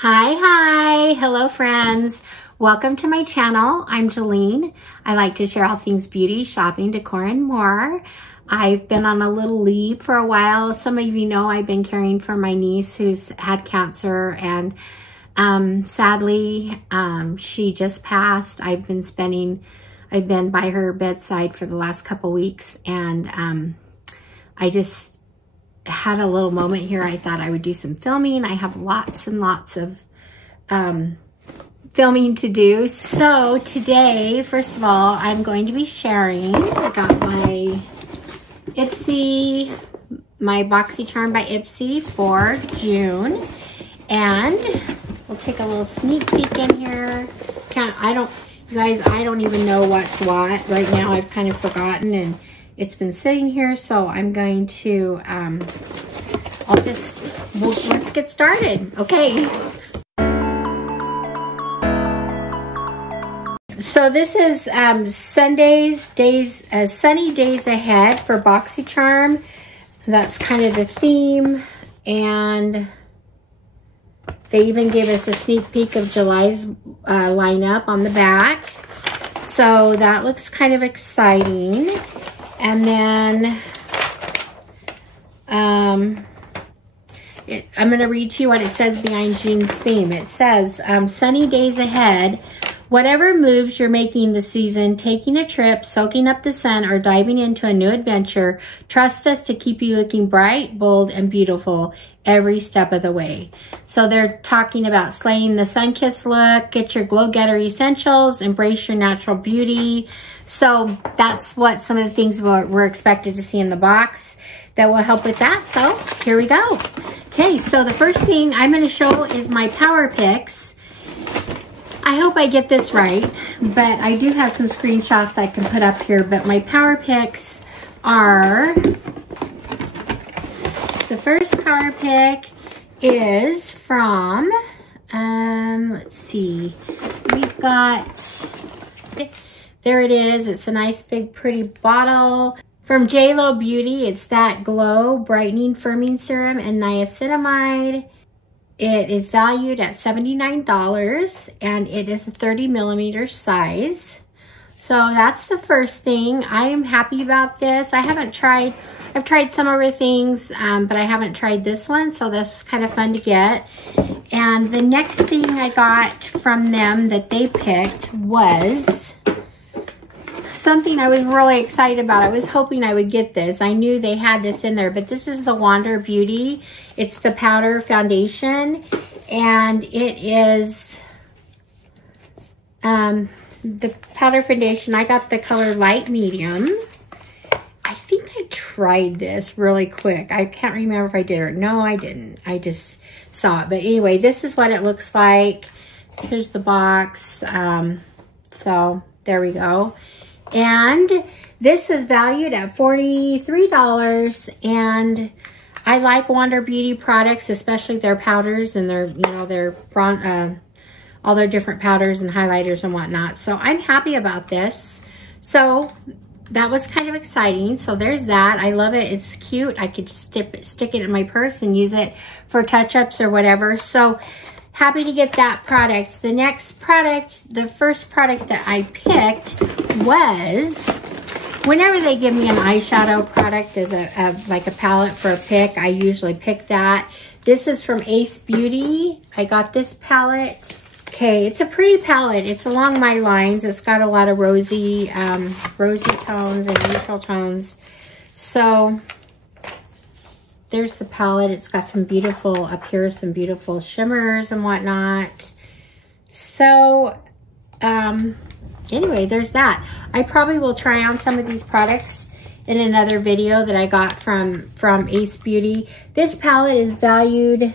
Hi, hello friends. Welcome to my channel. I'm Jolene. I like to share all things beauty, shopping, decor, and more. I've been on a little leave for a while. Some of you know I've been caring for my niece who's had cancer, and sadly, she just passed. I've been by her bedside for the last couple weeks, and I just had a little moment here. I thought I would do some filming. I have lots and lots of filming to do. So today, first of all, I'm going to be sharing. I got my Ipsy, my Boxycharm by Ipsy for June, and we'll take a little sneak peek in here. You guys, I don't even know what's what right now. I've kind of forgotten, and it's been sitting here, so I'm going to, let's get started, okay? So this is sunny days ahead for Boxycharm. That's kind of the theme, and they even gave us a sneak peek of July's lineup on the back. So that looks kind of exciting. And then I'm going to read to you what it says behind June's theme. It says, sunny days ahead. Whatever moves you're making this season, taking a trip, soaking up the sun, or diving into a new adventure, trust us to keep you looking bright, bold, and beautiful every step of the way. So they're talking about slaying the sun-kissed look, get your glow-getter essentials, embrace your natural beauty. So that's what some of the things we're expected to see in the box that will help with that. So here we go. Okay, so the first thing I'm going to show is my power picks. I hope I get this right, but I do have some screenshots I can put up here. But my power picks are, the first power pick is from, let's see, we've got, there it is. It's a nice big pretty bottle from JLo Beauty. It's that Glow Brightening Firming Serum and Niacinamide. It is valued at $79, and it is a 30 millimeter size. So that's the first thing. I am happy about this. I've tried some other things, but I haven't tried this one, so this is kind of fun to get. And the next thing I got from them that they picked was something I was really excited about. I was hoping I would get this. I knew they had this in there, but this is the Wander Beauty. It's the powder foundation, and it is the powder foundation. I got the color light medium. I think I tried this really quick. I can't remember if I did or no, I didn't. I just saw it. But anyway, this is what it looks like. Here's the box. So there we go. And this is valued at $43, and I like Wander Beauty products, especially their powders and their, all their different powders and highlighters and whatnot. So I'm happy about this. So that was kind of exciting. So there's that. I love it. It's cute. I could just stick it in my purse and use it for touch-ups or whatever. So happy to get that product. The next product, the first product that I picked was, whenever they give me an eyeshadow product as like a palette for a pick, I usually pick that. This is from Ace Beauty. I got this palette. Okay, it's a pretty palette. It's along my lines. It's got a lot of rosy tones and neutral tones. So there's the palette. It's got some beautiful, up here, some beautiful shimmers and whatnot. So, anyway, there's that. I probably will try on some of these products in another video that I got from Ace Beauty. This palette is valued,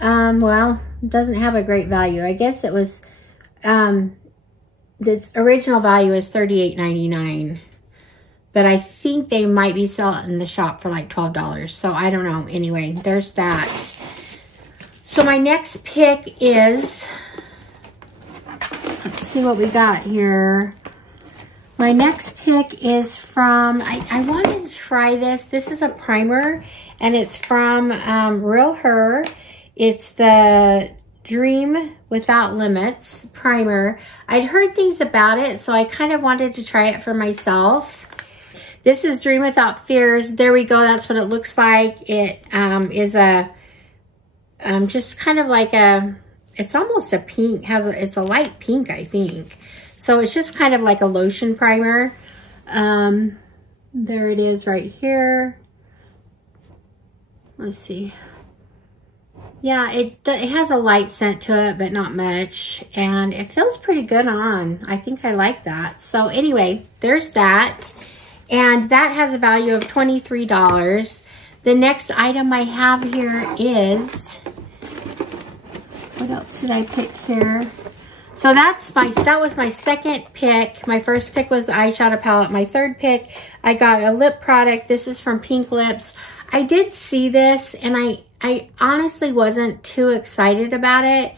well, it doesn't have a great value. I guess it was, the original value is $38.99. But I think they might be selling in the shop for like $12. So I don't know. Anyway, there's that. So my next pick is, let's see what we got here. My next pick is from, I wanted to try this. This is a primer, and it's from Real Her. It's the Dream Without Limits primer. I'd heard things about it, so I kind of wanted to try it for myself. This is Dream Without Fears. There we go. That's what it looks like. It is a just kind of like a, it's almost a pink, it's a light pink, I think. So it's just kind of like a lotion primer. There it is right here. Let's see. Yeah, it has a light scent to it, but not much. And it feels pretty good on. I think I like that. So anyway, there's that. And that has a value of $23. The next item I have here is, what else did I pick here? So that was my second pick. My first pick was the eyeshadow palette. My third pick, I got a lip product. This is from Pink Lips. I did see this, and I honestly wasn't too excited about it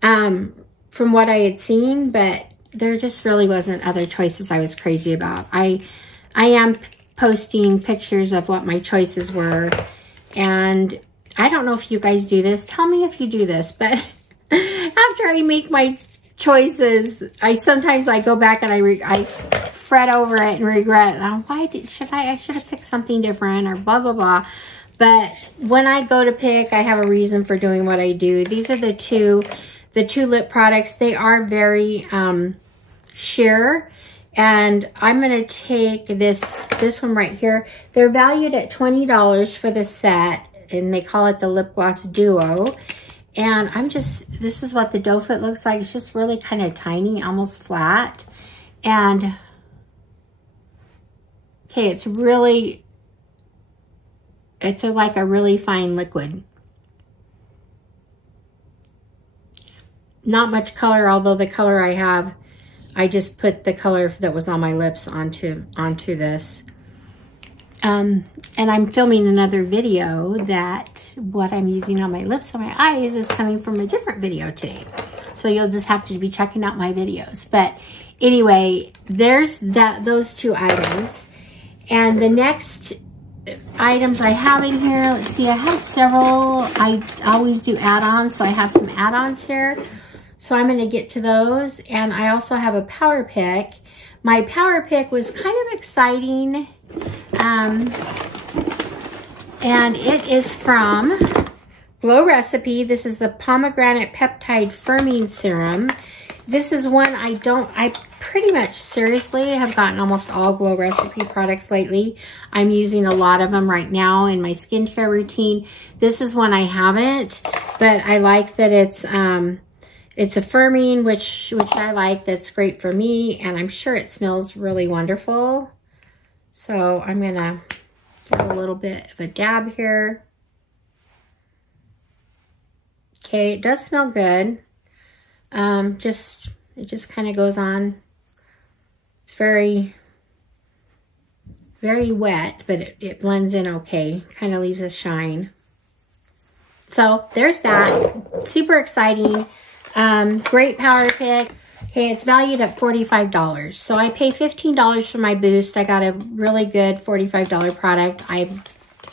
from what I had seen, but there just really wasn't other choices I was crazy about. I am posting pictures of what my choices were, and I don't know if you guys do this. Tell me if you do this, but after I make my choices, sometimes I go back and I fret over it and regret, I should have picked something different, or blah, blah, blah. But when I go to pick, I have a reason for doing what I do. These are the two lip products. They are very sheer. And I'm going to take this one right here. They're valued at $20 for the set, and they call it the Lip Gloss Duo. And this is what the doe foot looks like. It's just really kind of tiny, almost flat. And, okay, it's like a really fine liquid. Not much color, although the color I have, I just put the color that was on my lips onto this. And I'm filming another video that what I'm using on my lips and my eyes is coming from a different video today. So you'll just have to be checking out my videos. But anyway, there's those two items. And the next items I have in here, let's see, I have several. I always do add-ons, so I have some add-ons here. So I'm going to get to those. And I also have a power pick. My power pick was kind of exciting. And it is from Glow Recipe. This is the Pomegranate Peptide Firming Serum. This is one I pretty much seriously have gotten almost all Glow Recipe products lately. I'm using a lot of them right now in my skincare routine. This is one I haven't, but I like that it's a firming, which I like. That's great for me, and I'm sure it smells really wonderful. So I'm gonna give a little bit of a dab here. Okay, it does smell good. It just kind of goes on. It's very, very wet, but it blends in okay. Kind of leaves a shine. So there's that. Super exciting. Great power pick. Okay, it's valued at $45. So I pay $15 for my boost. I got a really good $45 product. I've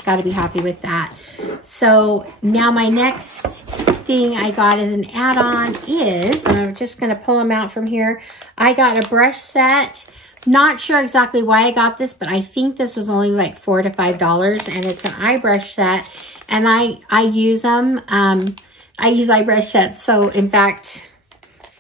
got to be happy with that. So now my next thing I got as an add-on is, I'm just going to pull them out from here. I got a brush set. Not sure exactly why I got this, but I think this was only like $4 to $5, and it's an eye brush set. And I use them. I use eye brush sets. So in fact,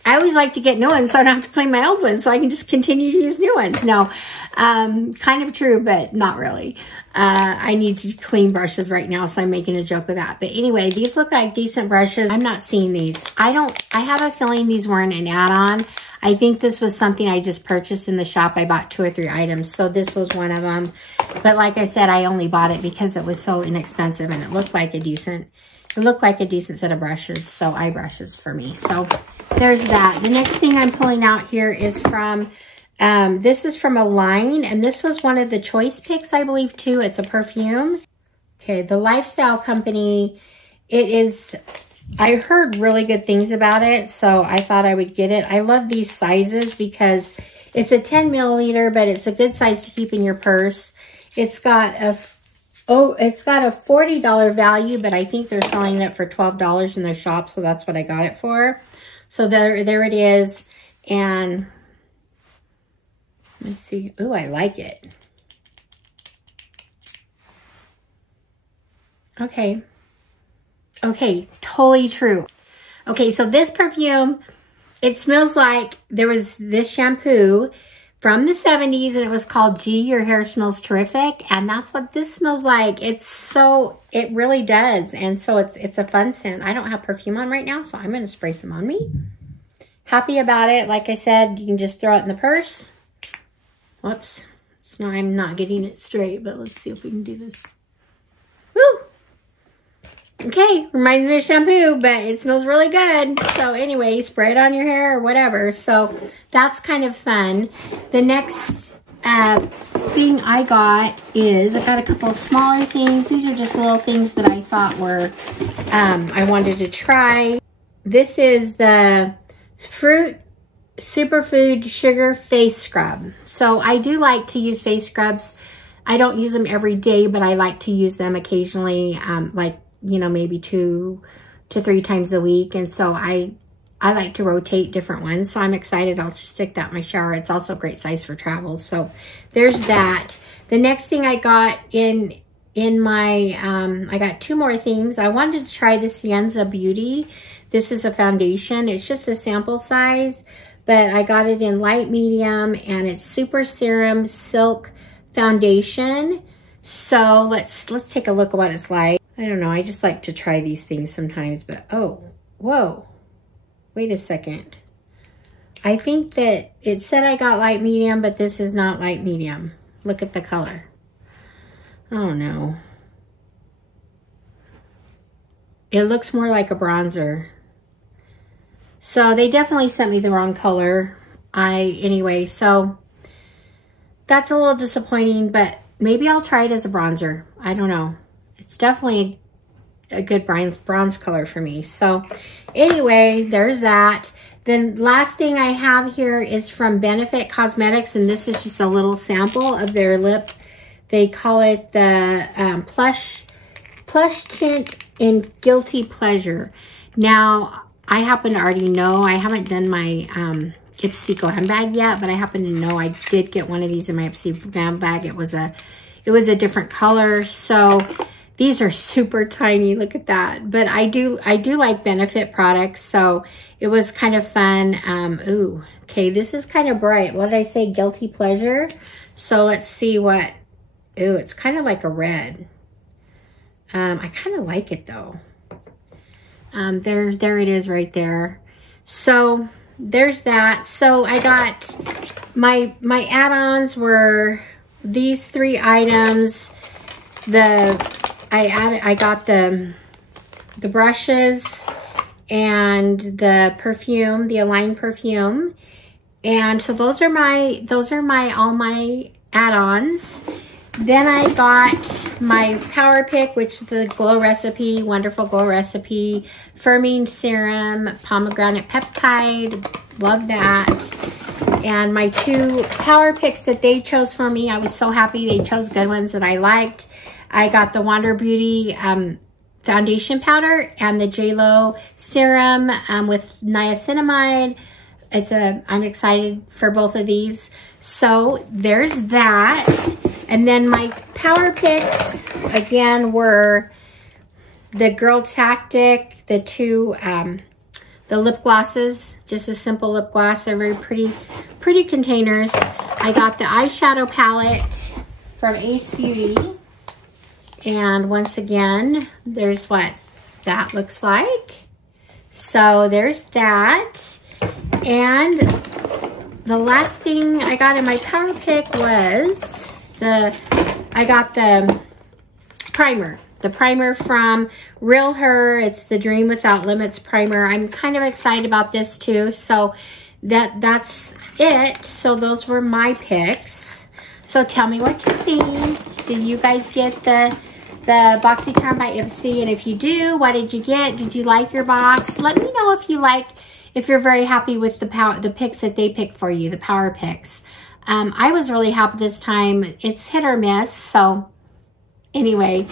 I always like to get new ones so I don't have to clean my old ones, so I can just continue to use new ones. No, kind of true, but not really. I need to clean brushes right now, so I'm making a joke of that. But anyway, these look like decent brushes. I'm not seeing these. I have a feeling these weren't an add-on. I think this was something I just purchased in the shop. I bought 2 or 3 items, so this was one of them. But like I said, I only bought it because it was so inexpensive, and it looked like a decent set of brushes, so eye brushes for me. So there's that. The next thing I'm pulling out here is from, this is from Align, and this was one of the choice picks, I believe, too. It's a perfume. Okay, the Lifestyle Company. It is, I heard really good things about it, so I thought I would get it. I love these sizes because it's a 10 milliliter, but it's a good size to keep in your purse. It's got Oh, it's got a $40 value, but I think they're selling it for $12 in their shop, so that's what I got it for. So there it is, and let's see. Oh, I like it. Okay. Okay, totally true. Okay, so this perfume, it smells like there was this shampoo from the 70s, and it was called Gee, Your Hair Smells Terrific, and that's what this smells like. It really does, and so it's a fun scent. I don't have perfume on right now, so I'm going to spray some on me. Happy about it. Like I said, you can just throw it in the purse. Whoops. So I'm not getting it straight, but let's see if we can do this. Woo! Okay, reminds me of shampoo, but it smells really good. So anyway, spray it on your hair or whatever. So that's kind of fun. The next thing I got is, I got a couple of smaller things. These are just little things that I thought were, I wanted to try. This is the Fruit Superfood Sugar Face Scrub. So I do like to use face scrubs. I don't use them every day, but I like to use them occasionally, like, you know, maybe 2 to 3 times a week. And so I like to rotate different ones. So I'm excited. I'll stick that in my shower. It's also a great size for travel. So there's that. The next thing I got in my, I got 2 more things. I wanted to try the JLo Beauty. This is a foundation. It's just a sample size, but I got it in light medium, and it's Super Serum Silk Foundation. So let's take a look at what it's like. I don't know, I just like to try these things sometimes, but oh, whoa, wait a second. I think that it said I got light medium, but this is not light medium. Look at the color. Oh no. It looks more like a bronzer. So they definitely sent me the wrong color. Anyway, so that's a little disappointing, but maybe I'll try it as a bronzer. I don't know. It's definitely a good bronze color for me. So anyway, there's that. The last thing I have here is from Benefit Cosmetics, and this is just a little sample of their lip. They call it the Plush Tint in Guilty Pleasure. Now, I happen to already know, I haven't done my ipsyglambag yet, but I happen to know I did get one of these in my ipsyglambag. It was a different color. So these are super tiny. Look at that. But I do like Benefit products, so it was kind of fun. Ooh, okay, this is kind of bright. What did I say? Guilty Pleasure. So let's see what. Ooh, it's kind of like a red. I kind of like it though. There it is right there. So there's that. So I got my add-ons were these 3 items. I got the brushes and the perfume, the Align perfume. And so those are all my add-ons. Then I got my Power Pick, which is the Glow Recipe, Wonderful Glow Recipe, Firming Serum, Pomegranate Peptide, love that. And my 2 Power Picks that they chose for me, I was so happy they chose good ones that I liked. I got the Wander Beauty foundation powder and the JLo serum with niacinamide. I'm excited for both of these. So there's that. And then my Power Picks, again, were the Girl Tactic, the 2, the lip glosses, just a simple lip gloss. They're very pretty containers. I got the eyeshadow palette from Ace Beauty. And once again, there's what that looks like. So there's that. And the last thing I got in my Power Pick was I got the primer. The primer from Real Her. It's the Dream Without Limits primer. I'm kind of excited about this too. So that's it. So those were my picks. So tell me what you think. Did you guys get the Boxycharm by Ipsy? And if you do, what did you get? Did you like your box? Let me know if you're very happy with the picks that they picked for you, the Power Picks. I was really happy this time. It's hit or miss. So Anyway,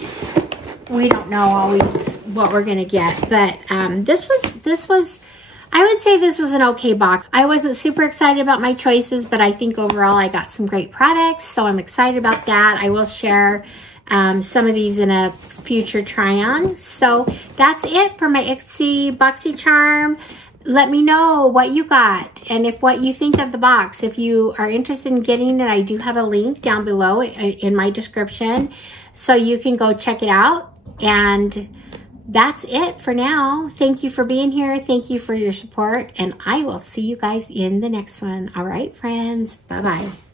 we don't know always what we're gonna get, but this was I would say this was an okay box. I wasn't super excited about my choices, but I think overall I got some great products, so I'm excited about that. I will share some of these in a future try-on. So that's it for my Ipsy Boxycharm. Let me know what you got and what you think of the box. If you are interested in getting it, I do have a link down below in my description, so you can go check it out. And that's it for now. Thank you for being here. Thank you for your support, and I will see you guys in the next one. All right, friends. Bye-bye.